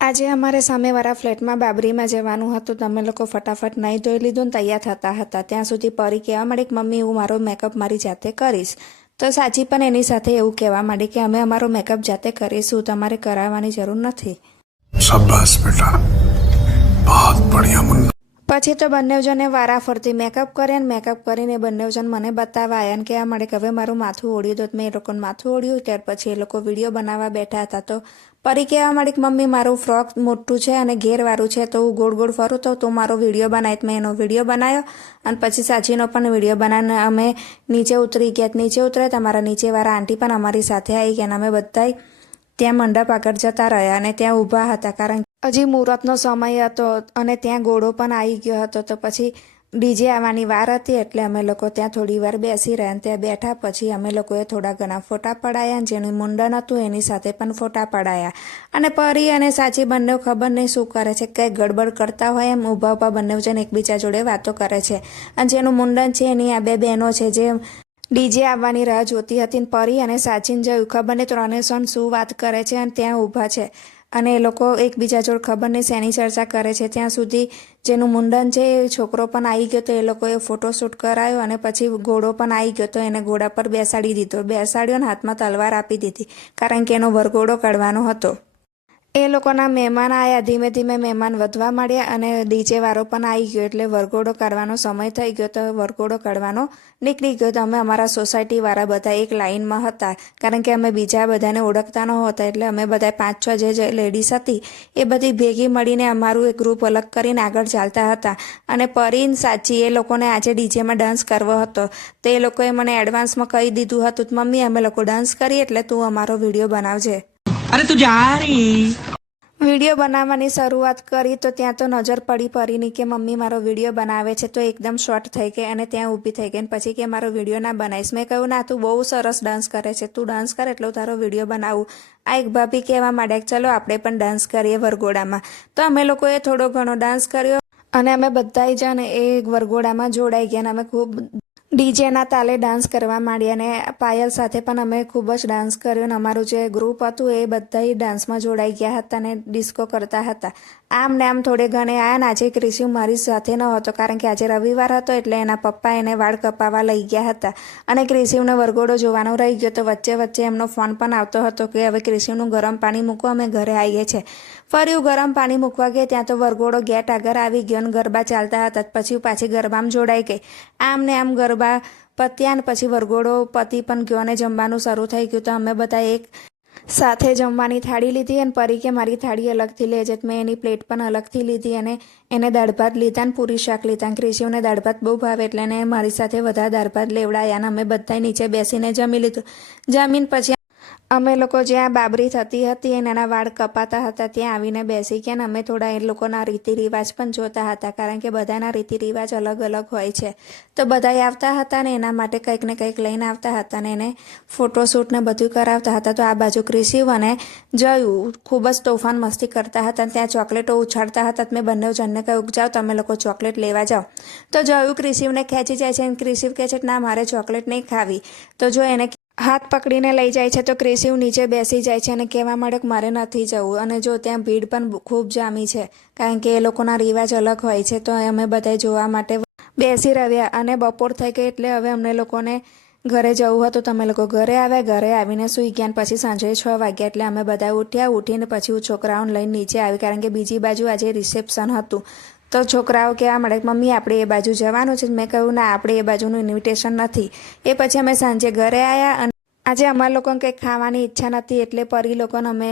આજે અમારે સામેવાળા ફ્લેટમાં બાબરીમાં જવાનું હતું. તમે લોકો ફટાફટ નાહી ધોઈ લીધું ને તૈયાર થતા હતા ત્યાં સુધી પરી કહેવા માંડી કે મમ્મી હું મારો મેકઅપ મારી જાતે કરીશ. તો સાચી પણ એની સાથે એવું કહેવા માંડી કે અમે અમારો મેકઅપ જાતે કરીશું, તમારે કરાવવાની જરૂર નથી. શાબાશ બેટા, બહુત બઢિયા મુન્ના. પછી તો બંને જણે વારાફરતી મેકઅપ કરે ને મેકઅપ કરીને બંને જણ મને બતાવવા આવ્યા ને કહેવા માંડે કે હવે મારું માથું ઓળ્યું. તો મેં એ લોકોને માથું ઓળ્યું. ત્યાર પછી એ લોકો વિડીયો બનાવવા બેઠા હતા. તો પરી કહેવા માંડી કે મમ્મી મારું ફ્રોક મોટું છે અને ઘેરવાળું છે તો હું ગોળ ગોળ ફરું તો તું મારો વિડીયો બનાવી. મેં એનો વિડીયો બનાવ્યો અને પછી સાચીનો પણ વિડીયો બનાવીને અમે નીચે ઉતરી ગયા. નીચે ઉતર્યા તમારા નીચેવાળા આંટી પણ અમારી સાથે આવી ગયા અને અમે બધા ત્યાં મંડપ આગળ જતા રહ્યા અને ત્યાં ઊભા હતા કારણ કે હજી મુહૂર્તનો સમય હતો અને ત્યાં ઘોડો પણ આવી ગયો હતો. તો પછી ડીજે આવવાની વાર હતી એટલે અમે લોકો ત્યાં થોડી વાર બેસી રહ્યા. ત્યાં બેઠા પછી અમે લોકોએ થોડા ઘણા ફોટા પડાયા. જેનું મુંડન હતું એની સાથે પણ ફોટા પડાયા. અને પરી અને સાચી બંને ખબર નહીં શું કરે છે, કંઈ ગડબડ કરતા હોય એમ ઊભા ઊભા બંને જણ એકબીજા જોડે વાતો કરે છે. અને જેનું મુંડન છે એની આ બે બહેનો છે જે ડીજે આવવાની રાહ જોતી હતી. ને પરી અને સાચીને જોયું ખબર નહીં ત્રણે સણ શું વાત કરે છે અને ત્યાં ઊભા છે અને એ લોકો એકબીજા જોડે ખબર નહીં શેની ચર્ચા કરે છે. ત્યાં સુધી જેનું મુંડન છે એ છોકરો પણ આવી ગયો તો એ લોકોએ ફોટોશૂટ કરાયો અને પછી ઘોડો પણ આવી ગયો તો એને ઘોડા પર બેસાડી દીધો. બેસાડ્યો અને હાથમાં તલવાર આપી દીધી કારણ કે એનો વરઘોડો કાઢવાનો હતો. એ લોકોના મહેમાન આવ્યા. ધીમે ધીમે મહેમાન વધવા માંડ્યા અને ડીજે વાળો પણ આવી ગયો એટલે વરઘોડો કાઢવાનો સમય થઈ ગયો. તો વરઘોડો કાઢવાનો નીકળી ગયો. તો અમે અમારા સોસાયટીવાળા બધા એક લાઇનમાં હતા કારણ કે અમે બીજા બધાને ઓળખતા ન હતા એટલે અમે બધા 5-6 જે લેડીઝ હતી એ બધી ભેગી મળીને અમારું એક ગ્રુપ અલગ કરીને આગળ ચાલતા હતા. અને પરીન સાચી એ લોકોને આજે ડીજેમાં ડાન્સ કરવો હતો તો એ લોકોએ મને એડવાન્સમાં કહી દીધું હતું મમ્મી અમે લોકો ડાન્સ કરીએ એટલે તું અમારો વિડીયો બનાવજે. અરે તું જા રહી. વિડીયો બનાવવાની શરૂઆત કરી તો ત્યાં તો નજર પડી પરીની કે મમ્મી મારો વિડીયો બનાવે છે. તો એકદમ શોર્ટ થઈ ગઈ અને ત્યાં ઊભી થઈ ગઈ. પછી કે મારો વિડીયો ના બનાવીશ. મેં કહ્યું ના તું બહુ સરસ ડાન્સ કરે છે, તું ડાન્સ કરે એટલે તારો વિડીયો બનાવું. આ એક ભાભી કહેવા માંડ્યા ચલો આપણે પણ ડાન્સ કરીએ વરઘોડામાં. તો અમે લોકોએ થોડો ઘણો ડાન્સ કર્યો અને અમે બધા જણ એ વરઘોડામાં જોડાઈ ગયા અને અમે ખૂબ ડીજેના તાલે ડાન્સ કરવા માંડ્યા અને પાયલ સાથે પણ અમે ખૂબ જ ડાન્સ કર્યો. અને અમારું જે ગ્રુપ હતું એ બધા ડાન્સમાં જોડાઈ ગયા હતા અને ડિસ્કો કરતા હતા. આમ ને આમ થોડે ઘણે આવ્યા ને આજે ક્રિશિવ મારી સાથે ન હતો કારણ કે આજે રવિવાર હતો એટલે એના પપ્પા એને વાળ કપાવવા લઈ ગયા હતા અને ક્રિશિવને વરઘોડો જોવાનો રહી ગયો. તો વચ્ચે વચ્ચે એમનો ફોન પણ આવતો હતો કે હવે ક્રિશિવનું ગરમ પાણી મૂકો અમે ઘરે આવીએ છીએ. ફરી ગરમ પાણી મૂકવા ગઈ ત્યાં તો વરઘોડો ગેટ આગળ આવી ગયો અને ગરબા ચાલતા હતા. પછી પાછી ગરબામાં જોડાઈ ગઈ. આમ ને આમ ગરબા પત્યા ને પછી વરઘોડો પતિ પણ ગયો અને જમવાનું શરૂ થઈ ગયું. તો અમે બધા એક સાથે જમવાની થાળી લીધી અને પરી કે મારી થાળી અલગથી લેજે. મેં એની પ્લેટ પણ અલગથી લીધી અને એને દાળ ભાત લીધા ને પૂરી શાક લીધા. ક્રિશિવને દાળ ભાત બહુ ભાવે એટલે એને મારી સાથે વધારે દાળ ભાત લેવડાયા અને અમે બધા નીચે બેસીને જમી લીધું. જમીન પછી અમે લોકો જ્યાં બાબરી થતી હતી અને એના વાળ કપાતા હતા ત્યાં આવીને બેસી ગયા. ને અમે થોડા એ લોકોના રીતિ રિવાજ પણ જોતા હતા કારણ કે બધાના રીતિ રિવાજ અલગ અલગ હોય છે. તો બધા આવતા હતા ને એના માટે કંઈક ને કંઈક લઈને આવતા હતા ને એને ફોટોશૂટ ને બધું કરાવતા હતા. તો આ બાજુ ક્રિશિવ અને જયું ખૂબ જ તોફાન મસ્તી કરતા હતા. ત્યાં ચોકલેટો ઉછાળતા હતા. મેં બંને જણને કહ્યું જાઓ તમે લોકો ચોકલેટ લેવા જાઓ. તો જયું ક્રિશિવને ખેંચી જાય છે અને ક્રિશિવ કહે છે ના મારે ચોકલેટ નહીં ખાવી. તો જો એને હાથ પકડીને લઈ જાય છે તો ક્રિશિવ નીચે બેસી જાય છે અને કહેવા માંડે કે મારે નથી જવું. અને જો ત્યાં ભીડ પણ ખૂબ જામી છે કારણ કે એ લોકોના રિવાજ અલગ હોય છે. તો અમે બધા જોવા માટે બેસી રહ્યા અને બપોર થઈ ગઈ એટલે હવે અમને લોકોને ઘરે જવું હતું. તમે લોકો ઘરે આવ્યા, ઘરે આવીને સૂઈ ગયા. પછી સાંજે 6 વાગ્યા એટલે અમે બધા ઉઠ્યા. ઉઠીને પછી હું છોકરાઓને લઈને નીચે આવી કારણ કે બીજી બાજુ આજે રિસેપ્શન હતું. તો છોકરાઓ કહેવા માંડે મમ્મી આપણે એ બાજુ જવાનું છે. મેં કહ્યું ના આપણે એ બાજુનું ઇન્વિટેશન નથી. એ પછી અમે સાંજે ઘરે આવ્યા અને આજે અમારા લોકોને કંઈક ખાવાની ઈચ્છા નથી એટલે પરી લોકોને અમે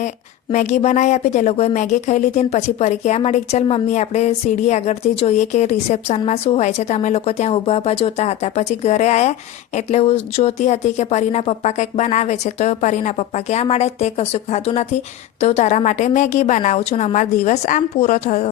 મેગી બનાવી આપી. તે લોકોએ મેગી ખાઈ લીધી ને પછી પરી કહેવા માંડી ચાલ મમ્મી આપણે સીડી આગળથી જોઈએ કે રિસેપ્શનમાં શું હોય છે. તો અમે લોકો ત્યાં ઊભા ઊભા જોતા હતા. પછી ઘરે આવ્યા એટલે હું જોતી હતી કે પરીના પપ્પા કંઈક બનાવે છે. તો પરીના પપ્પા કહેવા માંડે તે કશું ખાધું નથી તો તારા માટે મેગી બનાવું છું ને અમારો દિવસ આમ પૂરો થયો.